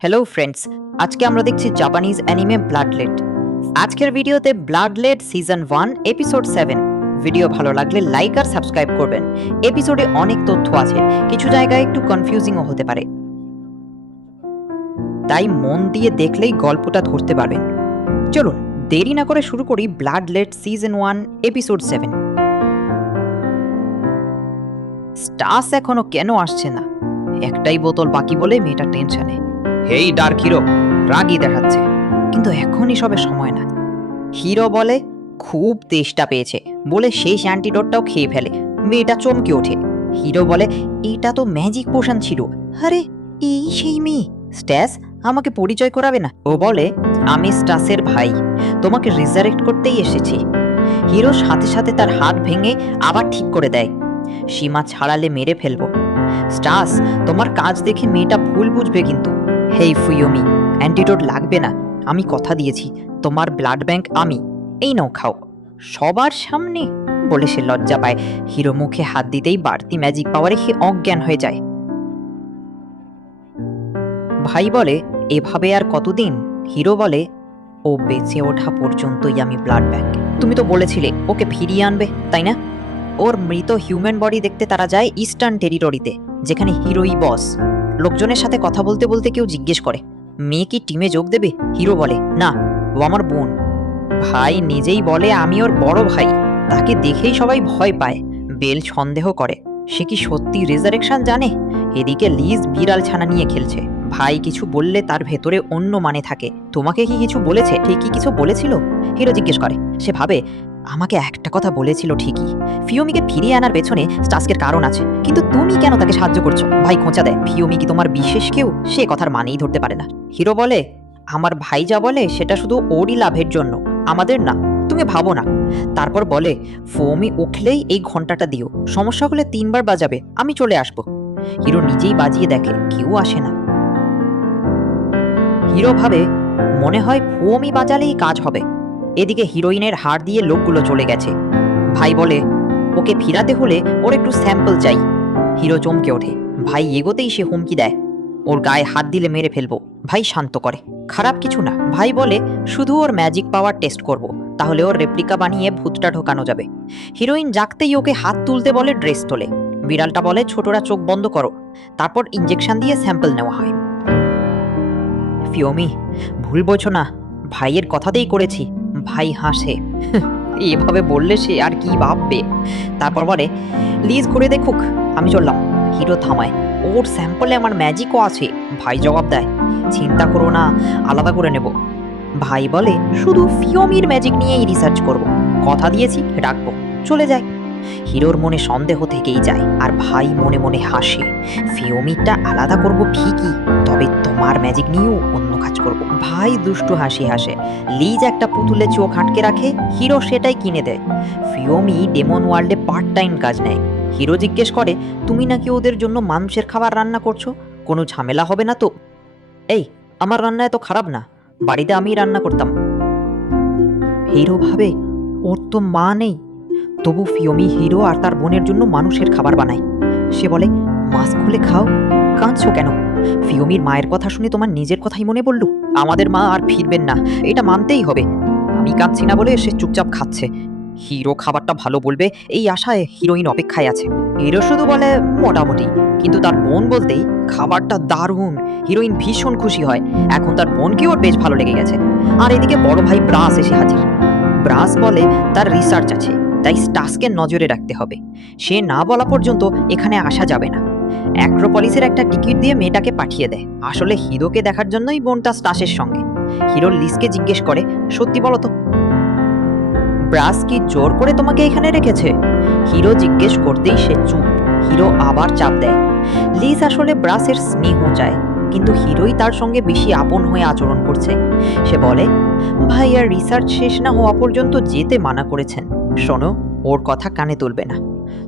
Hello friends, আজকে আমরা দেখছি জাপানিজ অ্যানিমে ব্লাডলেট। আজকের ভিডিওতে ব্লাডলেট সিজন 1 এপিসোড 7। ভিডিও ভালো লাগলে লাইক আর সাবস্ক্রাইব করবেন। এপিসোডে অনেক তথ্য আছে, কিছু জায়গায় একটু কনফিউজিংও হতে পারে, তাই মন দিয়ে দেখলেই গল্পটা ধরতে পারবেন। চলুন দেরি না করে শুরু করি ব্লাডলেট সিজন 1 এপিসোড 7। স্টাস এখনো কেন আসছে না? একটাই বোতল বাকি বলে মেয়েটা টেনশনে। হেই ডার্ক হিরো, রাগই দেখাচ্ছে, কিন্তু এখনই সবে সময় না। হিরো বলে খুব তেষ্টা পেয়েছে বলে শেষ অ্যান্টিডোটটাও খেয়ে ফেলে। মেয়েটা চমকে ওঠে। হিরো বলে এটা তো ম্যাজিক পোশন ছিল। আরে এই সেই মেয়ে। স্ট্যাস, আমাকে পরিচয় করাবে না? ও বলে আমি স্টাসের ভাই, তোমাকে রিজারেক্ট করতেই এসেছি। হিরো সাথে সাথে তার হাত ভেঙে আবার ঠিক করে দেয়। সীমা ছাড়ালে মেরে ফেলবো। স্টাস, তোমার কাজ দেখে মেয়েটা ভুল বুঝবে কিন্তু। হেই ফুয়োমি, অ্যান্টিডোট লাগবে না, আমি কথা দিয়েছি তোমার ব্লাড ব্যাংক আমি। এই নাও খাও। সবার সামনে বলে সে লজ্জা পায়। হিরো মুখে হাত দিতেই বাড়তি ম্যাজিক পাওয়ারে সে অজ্ঞান হয়ে যায়। ভাই বলে এভাবে আর কতদিন? হিরো বলে ও বেঁচে ওঠা পর্যন্তই আমি ব্লাড ব্যাংক। তুমি তো বলেছিলে ওকে ফিরিয়ে আনবে, তাই না? ওর মৃত হিউম্যান বডি দেখতে তারা যায় ইস্টার্ন টেরিটরিতে, যেখানে হিরোই বস। লোকজনের সাথে কথা বলতে বলতে কেউ জিজ্ঞেস করে মেয়ে কি টিমে যোগ দেবে? হিরো বলে না, ও আমার বোন। ভাই নিজেই বলে আমি ওর বড় ভাই। তাকে দেখেই সবাই ভয় পায়। বেল সন্দেহ করে সে কি সত্যি রেজারেকশন জানে। এদিকে লিজ বিড়াল ছানা নিয়ে খেলছে। ভাই কিছু বললে তার ভেতরে অন্য মানে থাকে। তোমাকে কি কিছু বলেছে? ঠিকই কিছু বলেছিল? হিরো জিজ্ঞেস করে। সে ভাবে আমাকে একটা কথা বলেছিল ঠিকই, ফিওমিকে ফিরিয়ে আনার পেছনে স্টাস্কের কারণ আছে, কিন্তু তুমি কেন তাকে সাহায্য করছো? ভাই খোঁচা দেয়, ফিওমি কি তোমার বিশেষ কেউ? সে কথার মানেই ধরতে পারে না। হিরো বলে আমার ভাই যা বলে সেটা শুধু ওরই লাভের জন্য, আমাদের না, তুমি ভাবো না। তারপর বলে ফোমি উঠলেই এই ঘন্টাটা দিও, সমস্যা হলে 3 বার বাজাবে, আমি চলে আসবো। হিরো নিজেই বাজিয়ে দেখে কেউ আসে না। হিরো ভাবে মনে হয় ফোমি বাজালেই কাজ হবে। এদিকে হিরোইনের হাড় দিয়ে লোকগুলো চলে গেছে। ভাই বলে ওকে ফিরাতে হলে ওর একটু স্যাম্পল চাই। হিরো চমকে ওঠে। ভাই এগোতেই সে হুমকি দেয় ওর গায়ে হাত দিলে মেরে ফেলবো। ভাই শান্ত করে, খারাপ কিছু না। ভাই বলে শুধু ওর ম্যাজিক পাওয়ার টেস্ট করব, তাহলে ওর রেপ্লিকা বানিয়ে ভূতটা ঢোকানো যাবে। হিরোইন জাগতেই ওকে হাত তুলতে বলে ড্রেস তোলে। বিড়ালটা বলে ছোটরা চোখ বন্ধ করো। তারপর ইঞ্জেকশন দিয়ে স্যাম্পল নেওয়া হয়। ফিওমি ভুল বোঝো না, ভাইয়ের কথাতেই করেছি। ভাই হাসে। এভাবে বললে সে আর কি ভাববে। তারপর বলে লিজ ঘুরে দেখুক, আমি চললাম। হিরো থামায়, ওর স্যাম্পলে আমার ম্যাজিকও আছে। ভাই জবাব দেয় চিন্তা করো না, আলাদা করে নেব। ভাই বলে শুধু ফিওমির ম্যাজিক নিয়েই রিসার্চ করব, কথা দিয়েছি রাখবো। চলে যায়। হিরোর মনে সন্দেহ থেকেই যায়, আর ভাই মনে মনে হাসে। ফিওমিটা আলাদা করব ঠিকই, তবে তোমার ম্যাজিক নিয়েও অন্য কাজ করব। ভাই দুষ্টু হাসি হাসে। লিজ একটা পুতুলে চোখ আটকে রাখে, হিরো সেটাই কিনে দেয়। ফিওমি ডেমন ওয়ার্ল্ডে পার্ট টাইম কাজ নেয়। হিরো জিজ্ঞেস করে তুমি নাকি ওদের জন্য মানুষের খাবার রান্না করছো, কোনো ঝামেলা হবে না তো? এই আমার রান্না এত খারাপ না, বাড়িতে আমিই রান্না করতাম। হিরো ভাবে ওর তো মা নেই, তবু ফিওমি হিরো আর তার বোনের জন্য মানুষের খাবার বানায়। সে বলে মাস্ক খুলে খাও। কাঁদছো কেন? ফিওমির মায়ের কথা শুনে তোমার নিজের কথাই মনে পড়ল। আমাদের মা আর ফিরবেন না, এটা মানতেই হবে। আমি কাঁদছি না বলে সে চুপচাপ খাচ্ছে। হিরো খাবারটা ভালো বলবে এই আশায় হিরোইন অপেক্ষায় আছে। হিরো শুধু বলে মোটামুটি, কিন্তু তার বোন বলতেই খাবারটা দারুণ। হিরোইন ভীষণ খুশি হয়, এখন তার বোনকেও বেশ ভালো লেগে গেছে। আর এদিকে বড় ভাই ব্রাস এসে হাজির। ব্রাস বলে তার রিসার্চ আছে, তাই স্টাসকে নজরে রাখতে হবে। সে না বলা পর্যন্ত এখানে আসা যাবে না। অ্যাক্রোপলিসের একটা টিকিট দিয়ে মেয়েটাকে পাঠিয়ে দেয়। আসলে হিরোকে দেখার জন্যই বোনটা স্টাসের সঙ্গে। হিরো লিসকে জিজ্ঞেস করে সত্যি বলো তো, ব্রাস কি জোর করে তোমাকে এখানে রেখেছে? হিরো জিজ্ঞেস করতেই সে চুপ। হিরো আবার চাপ দেয়। লিস আসলে ব্রাসের স্নেহ চায়, কিন্তু হিরোই তার সঙ্গে বেশি আপন হয়ে আচরণ করছে। সে বলে ভাই আর রিসার্চ শেষ না হওয়া পর্যন্ত যেতে মানা করেছেন। শোনো, ওর কথা কানে তুলবে না।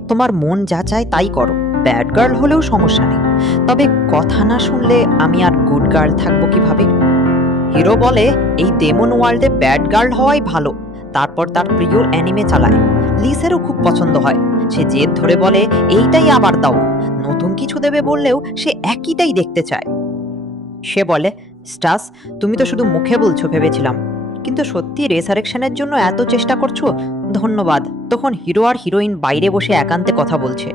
তোমার মন যা চায় তাই করো, ব্যাড গার্ল হলেও সমস্যা নেই, তবে কথা না শুনলে আমি আর গুড গার্ল থাকবো কিভাবে? হিরো বলে এই ডেমন ওয়ার্ল্ডে ব্যাড গার্ল হওয়াই ভালো। তারপর তার প্রিয় অ্যানিমে চালায়। লিসেরও খুব পছন্দ হয়। সে জেদ ধরে বলে এইটাই আবার দাও। নতুন কিছু দেবে বললেও সে একইটাই দেখতে চায়। সে বলে, স্টাস, তুমি তো শুধু মুখে বলছো ভেবেছিলাম, কিন্তু সত্যি রেসারেকশনের জন্য এত চেষ্টা করছো, ধন্যবাদ। তখন হিরো আর হিরোইন বাইরে বসে একান্তে কথা বলছে।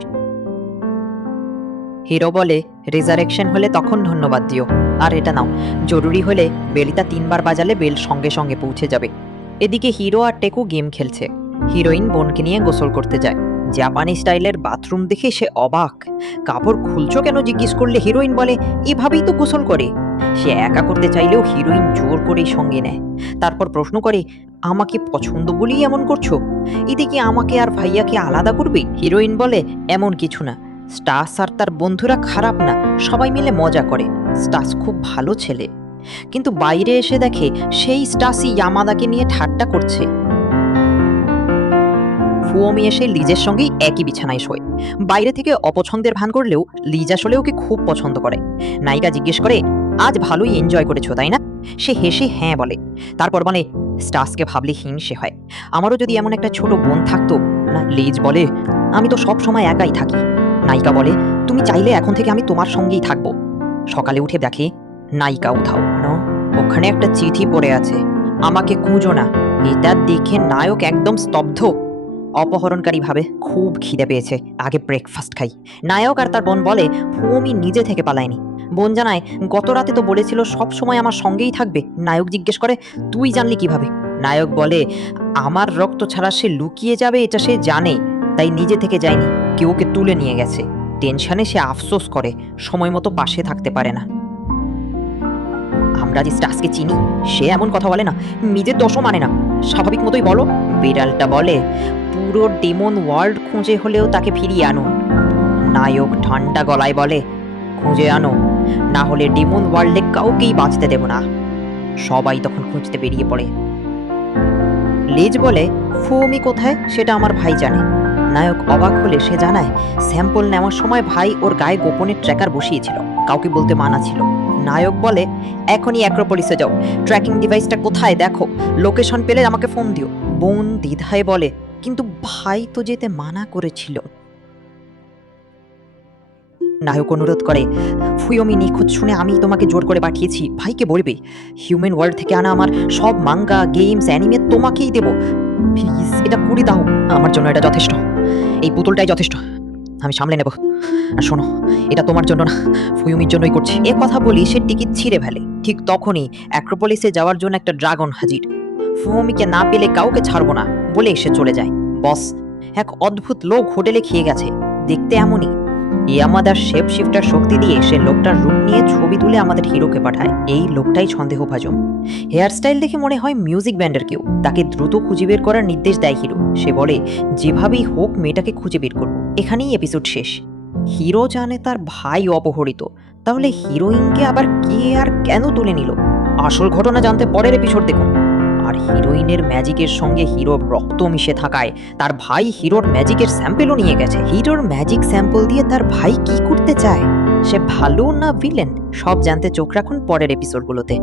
হিরো বলে, রেজারেকশন হলে তখন ধন্যবাদ দিও, আর এটা নাও, জরুরি হলে বেলটা 3বার বাজালে বেল সঙ্গে সঙ্গে পৌঁছে যাবে। এদিকে হিরো আর টেকু গেম খেলছে। হিরোইন বোনকে নিয়ে গোসল করতে যায়। জাপানি স্টাইলের বাথরুম দেখে সে অবাক। কাপড় খুলছো কেন জিজ্ঞেস করলে হিরোইন বলে, এভাবেই তো গোসল করে। সে একা করতে চাইলেও হিরোইন জোর করেই সঙ্গে নেয়। তারপর প্রশ্ন করে, আমাকে পছন্দ বলেই এমন করছো? এতে কি আমাকে আর ভাইয়াকে আলাদা করবে? হিরোইন বলে, এমন কিছু না, স্টাস আর তার বন্ধুরা খারাপ না, সবাই মিলে মজা করে। স্টাস খুব ভালো ছেলে। কিন্তু বাইরে এসে দেখে সেই স্টাসই ইয়ামাদাকে নিয়ে ঠাট্টা করছে। ফুওমি এসে লিজের সঙ্গেই একই বিছানায় শোয়। বাইরে থেকে অপছন্দের ভান করলেও লিজ আসলে ওকে খুব পছন্দ করে। নায়িকা জিজ্ঞেস করে, আজ ভালোই এনজয় করেছো তাই না? সে হেসে হ্যাঁ বলে। তারপর বলে, স্টাসকে ভাবলে হিংসে হয়, আমারও যদি এমন একটা ছোট বোন থাকতো না। লিজ বলে, আমি তো সব সময় একাই থাকি। নায়িকা বলে, তুমি চাইলে এখন থেকে আমি তোমার সঙ্গেই থাকবো। সকালে উঠে দেখে নায়িকা উধাও। ওখানে একটা চিঠি পড়ে আছে, আমাকে খুঁজো না। এটা দেখে নায়ক একদম স্তব্ধ। অপহরণকারী ভাবে খুব খিদে পেয়েছে, আগে ব্রেকফাস্ট খাই। নায়ক আর তার বোন বলে, ফুমি নিজে থেকে পালায়নি। বোন জানায়, গত রাতে তো বলেছিল সব সময় আমার সঙ্গেই থাকবে। নায়ক জিজ্ঞেস করে, তুই জানলি কিভাবে? নায়ক বলে, আমার রক্ত ছাড়া সে লুকিয়ে যাবে এটা সে জানে, তাই নিজে থেকে যায়নি, কেউ ওকে তুলে নিয়ে গেছে। টেনশনে সে আফসোস করে, সময় মতো পাশে থাকতে পারে না। আমরা যে স্টাসকে চিনি, সে এমন কথা বলে না, নিজের দোষও মানে না। স্বাভাবিক মতোই বলো। বিড়ালটা বলে, পুরো ডেমন ওয়ার্ল্ড খুঁজে হলেও তাকে ফিরিয়ে আনুন। নায়ক ঠান্ডা গলায় বলে, খুঁজে আনো, না হলে ডেমন ওয়ার্ল্ডে কাউকেই বাঁচতে দেব না। সবাই তখন খুঁজতে বেরিয়ে পড়ে। লিজ বলে, ফুমি কোথায় সেটা আমার ভাই জানে। নায়ক অবাক হলে সে জানায়, স্যাম্পল নেওয়ার সময় ভাই ওর গায়ে গোপনে ট্র্যাকার বসিয়েছিল, কাউকে বলতে মানা ছিল। নায়ক বলে, এখনই অ্যাক্রোপলিসে যাও, ট্র্যাকিং ডিভাইসটা কোথায় দেখো, লোকেশন পেলে আমাকে ফোন দিও। বোন দ্বিধায় বলে, কিন্তু ভাই তো যেতে মানা করেছিল। নায়ক অনুরোধ করে, ফুয়োমি নিখোঁজ শুনে আমি তোমাকে জোর করে পাঠিয়েছি, ভাইকে বলবে। হিউম্যান ওয়ার্ল্ড থেকে আনা আমার সব মাঙ্গা, গেমস, অ্যানিমে তোমাকেই দেব। প্লিজ এটা করে দাও, আমার জন্য এটা যথেষ্ট। এই পুতুলটাই যথেষ্ট, আমি সামলে নেব। আর শোনো, এটা তোমার জন্য না, ফুয়ুমির জন্যই করছি। এ কথা বলি সে টিকিট ছিঁড়ে ফেলে। ঠিক তখনই অ্যাক্রোপলিসে যাওয়ার জন্য একটা ড্রাগন হাজির। ফুয়ুমিকে না পেলে কাউকে ছাড়বো না বলে এসে চলে যায়। বস, এক অদ্ভুত লোক হোটেলে খেয়ে গেছে, দেখতে এমনই। ইয়ামাদার শেপ শিফটার শক্তি দিয়ে সে লোকটার রূপ নিয়ে ছবি তুলে আমাদের হিরোকে পাঠায়। এই লোকটাই সন্দেহভাজন। হেয়ারস্টাইল দেখে মনে হয় মিউজিক ব্যান্ডের কেউ। তাকে দ্রুত খুঁজে বের করার নির্দেশ দেয় হিরো। সে বলে, যেভাবেই হোক মেয়েটাকে খুঁজে বের করব। এখানেই এপিসোড শেষ। হিরো জানে তার ভাই অপহরিত, তাহলে হিরোইনকে আবার কে আর কেন তুলে নিল? আসল ঘটনা জানতে পরের এপিসোড দেখুন। আর হিরোইনের ম্যাজিকের সঙ্গে হিরোর রক্ত মিশে থাকায় তার ভাই হিরোর ম্যাজিকের স্যাম্পেলও নিয়ে গেছে। হিরোর ম্যাজিক স্যাম্পল দিয়ে তার ভাই কি করতে চায়? সে ভালো না ভিলেন? সব জানতে চোখ রাখুন পরের এপিসোডগুলোতে।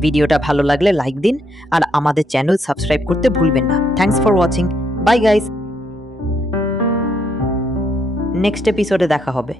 ভিডিওটা ভালো লাগলে লাইক দিন আর আমাদের চ্যানেল সাবস্ক্রাইব করতে ভুলবেন না। Thanks for watching. Bye guys. Next এপিসোডে দেখা হবে।